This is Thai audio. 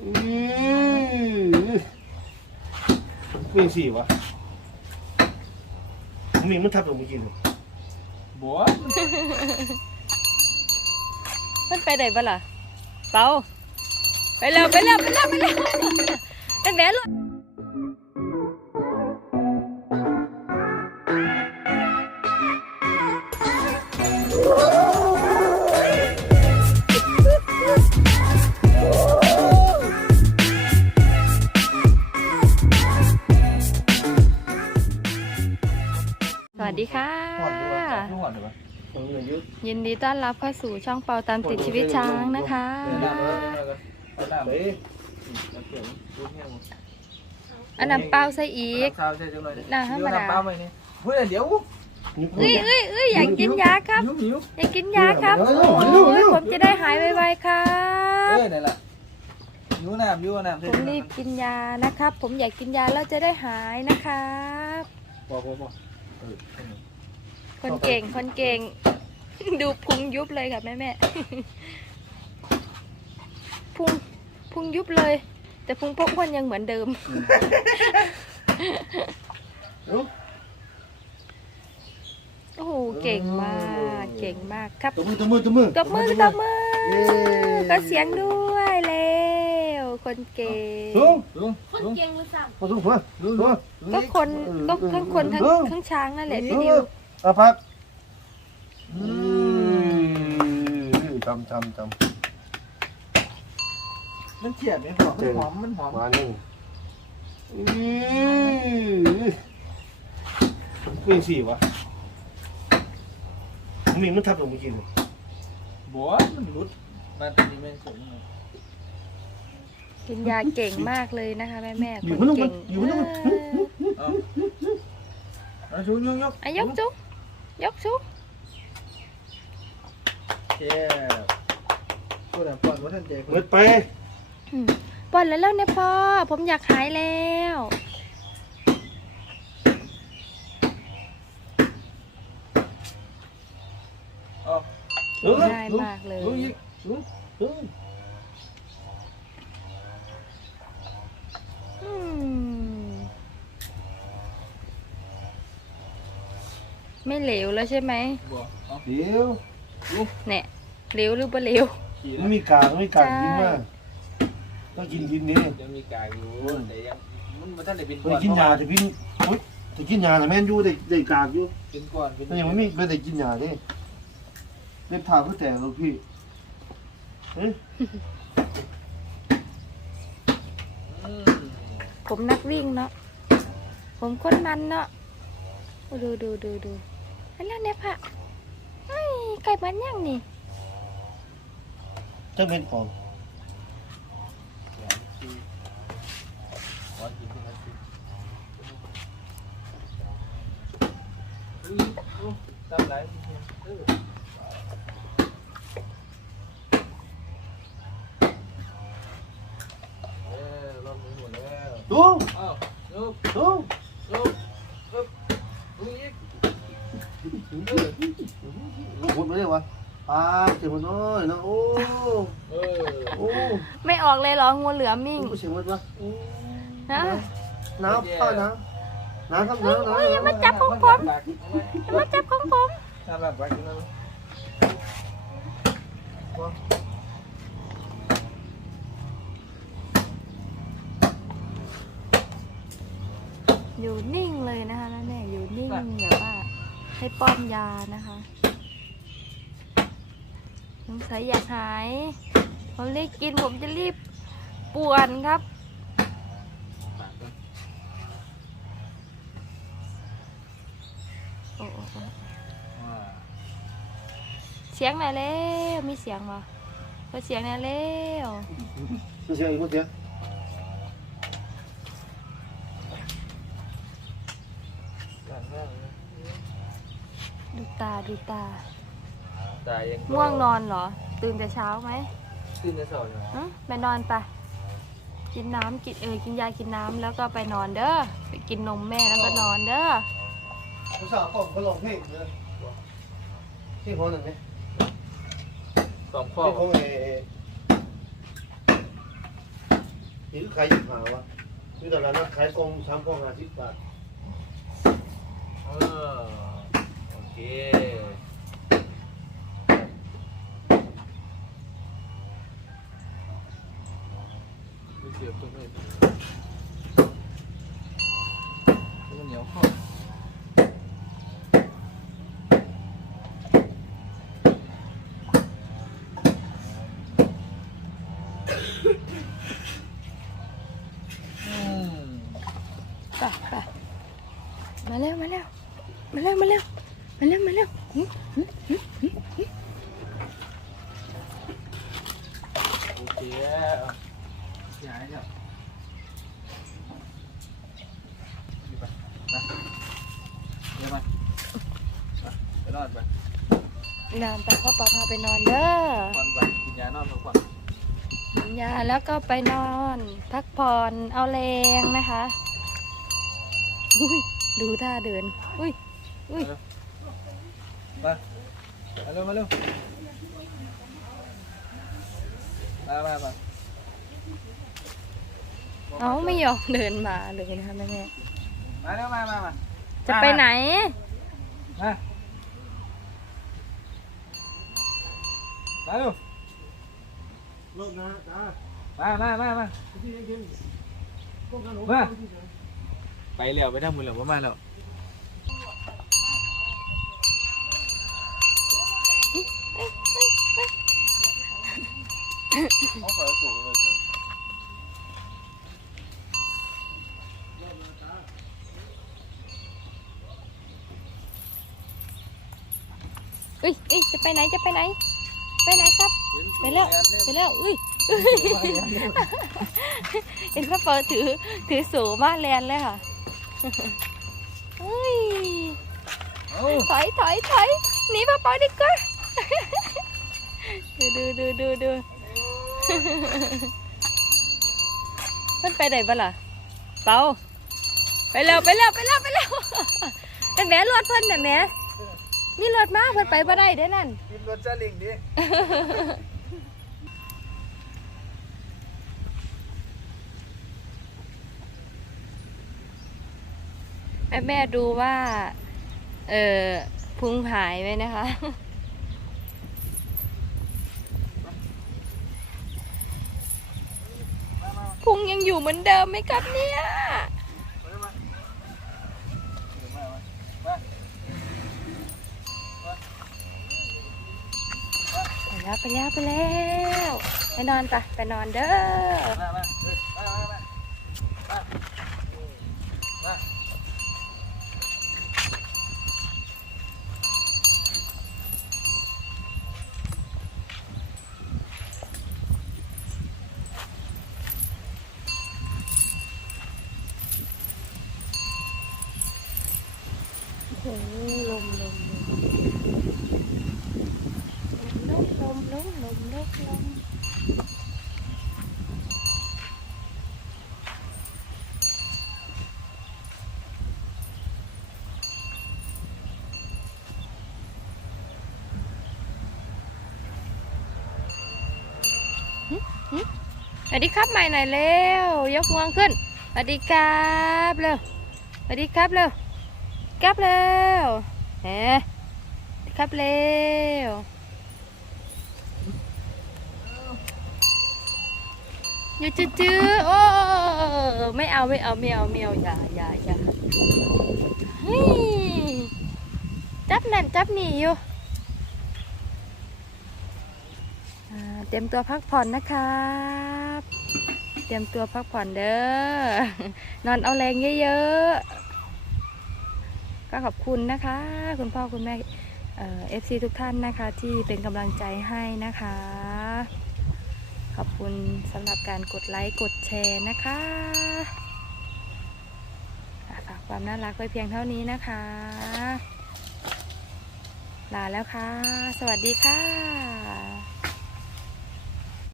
อืมวิ่งสี่วะมีมันทับลงเมื่อกี้เลยบัวมันไปได้ปะล่ะเปาไปเร็วไปเร็วไปเร็วไปเร็วตั้งแต่ลูก สวัสดีค่ะหอดดีวะหอดดีวะเอออายุยินดีต้อนรับเข้าสู่ช่องเปาตามติดชีวิตช้างนะคะเดินหน้าเลยเดินหน้าเลยเฮ้ยน้ำเขียวรูดแห้งอันน้ำเปล่าใส่อีกข้าวใช่จังเลยน่าธรรมดาน้ำเปล่าไหมนี่เฮ้ยเดี๋ยวเอ้ยเอ้ยเอ้ยอยากกินยาครับหิวหิวอยากกินยาครับโอ้ยผมจะได้หายไวๆครัเอบอนี่นแหละหิวน้ำหิวน้ำผมรีบกินยานะครับ ผมอยากกินยาแล้วจะได้หายนะครับบอกบอกบอก คนเก่งคนเก่ง ดูพุงยุบเลยค่ะแม่แม่พุงพุงยุบเลย แต่พุงพกอ้วนยังเหมือนเดิมเอ้าโอ้โหเก่งมาก เก่งมากครับตัวมือตัวมือตัวมือตบมือตบมือเย้ก็เสียงด้วยเร็ว คนเก่ง สูงลุงคนลุงเก่งหรือสั่งพอสูงหัวสูงหัวก็คนก็ทั้งคนทั้งทั้งช้างนั่นแหละพี่ดิวอาพักอือืมจำจำจมันเฉียบไหมพ่อมันหอมมันหอมำมาหนึ่งอืมวิ่งสี่วะมีมันทับลงเมื่อกี้เลยบัวมันรุดมาตรงนี้แม่งสูง กินยาเก่งมากเลยนะคะแม่แม่อยู่คมันนต้องเก่งอยู่มันต้องเออ เอาเอาชูยกยกอะยกจุกยกจุกเจ็บพูดอะปอดว่าท่านเจ็บเปิดไปอืมปล่อยแล้วแล้วเนี่ยพ่อ ผมอยากหายแล้ว เอาเออง่ายมากเลยลุงยิงลุงเออ อืม ไม่เหลวแล้วใช่ไหมบัวเอาเดี๋ยวเนี่ยเหลวหรือเปล่าเหลว ขี่มัแล้นวมีกากมันมีกากใช่กินมากต้องกินกินนี่ยังมีกายอยู่แต่ยังมันไม่ทันได้เป็นไปกินยาจะพินโอ๊ยจะกินยาแต่แม่นอยู่ได้ได้กากอยู่เป็นก่อนเป็นแต่ยังไม่มีไม่ได้กินยาเด้เล็บเท้าก็แตกแล้วพี่เอ้ยอืมผมนักวิ่งเนาะ ผมคนมันเนาะโอ้ดูดูดูดู อันนั้นเนี่ยพะเฮ้ยไก่มันย่างนี่เจ้าเม็ดของขอกินทีละทีอุ้ยอุ้ยทำไรเออเออรอบนี้หมดแล้ว ลุง อ้าวลุก ลุง ลุกลุกลุกอีก เออหมดไปเลยวะปลาเสียงมันน้อยนะโอ้เออโอ้ไม่ออกเลยเหรองูเหลือมมิ่งเสียงมันวะนะน้ำป้าน้ำน้ำครับน้ำน้ำอย่ามาจับของผมอย่ามาจับของผมทำแบบไปกินแล้วอยู่นิ่งเลยนะคะนั่นแน่อยู่นิ่งแบบว่า ให้ป้อนยานะคะสงสัยอยากหาย ผมรีบกินผมจะรีบป่วนครับ โอ้โอ้โอ้เสียงไหนอยเร็วมีเสียงบ่ขอเสียงไหนอยเร็ว เสียงอีกเสียง ดู ตาดูตา ตายยังง่วงนอนเหรอ ตื่นแต่เช้าไหมตื่นแต่เช้าอยู่ฮะไปนอนไปกินน้ำกินเออกินยากินน้ำแล้วก็ไปนอนเด้อไปกินนมแม่แล้วก็นอนเด้อผู้สาวผมก็ลงเพลงเลยที่คนหนึ่งเนี่ยสองข้อที่ผมเอนี่คือขายยี่สิบห้าวะคือตลาดนัดขายกล่องสามกล่องห้าสิบบาทเออโอ เคไม่เสียบตรงนี้มันเหนียวข้ออืมไปไปมาเร็วมาเร็วมาเร็วมาเร็ว มาเร็วมาเร็วหึหึหึหึหึโอเคแล้วย้ายแล้ว đi ไปไปเดี๋ยวไปไปนอนไปนอนไปพ่อปอพาไปนอนเด้อควันไปกินยานอนพักผ่อนกินยาแล้วก็ไปนอน พักผ่อนเอาแรงนะคะ อุ้ยดูท่าเดิน อุ้ยอุ้ย มามาเร็วมาเร็วมามามาเอาไม่ยอมเดินมาเลยนะคะแม่แม่มาเร็วมามามาจะไปไหนมามาเร็วเลิกนะจ้ามามามามาที่ยังกินกล่องขนมมาไปเร็วไปทำมือเร็วมาแล้ว เขาเปิดสูงเลยเธออุ้ยอุ้ยจะไปไหนจะไปไหน ไปไหนครับ ไปแล้วไปแล้วอุ้ยเห็นพ่อปอถือถือสูงมากแลนเลยค่ะอุ้ยเอาถอยถอยถอยหนีพ่อปอดีกว่าดูดูดูดูดู มันไปไหนบ้าล่ะ เปาไปเร็วไปเร็วไปเร็วไปเร็วแต่แหม่รถเพิ่นน่ะแหม่มีรถมาเพิ่นไปบ่ได้เด้อนั่นกินรถซาเลิงดิแม่แม่ดูว่า เออพุงหายไหมนะคะ งยังอยู่เหมือนเดิมไหมครับเนี่ยไปแล้วไปแล้วไปแล้วไปนอนจ้ะไปนอนเด้อ สวัสดีครับใหม่หน่อยเร็วยกงวงขึ้นสวัสดีครับเร็วสวัสดีครับเร็วกลับเร็วเฮ้กลับเร็ว อยู่จื้อๆโอ้ไม่เอาไม่เอาไม่เอาไม่เอาอย่าอย่าอย่าจับนั่นจับนี่อยู่เตรียมตัวพักผ่อนนะครับเตรียมตัวพักผ่อนเด้อนอนเอาแรงเยอะๆก็ขอบคุณนะคะ คุณพ่อคุณแม่เอฟซีทุกท่านนะคะ ที่เป็นกำลังใจให้นะคะ ขอบคุณสำหรับการกดไลค์กดแชร์นะคะฝากความน่ารักไว้เพียงเท่านี้นะคะ ลาแล้วค่ะ สวัสดีค่ะ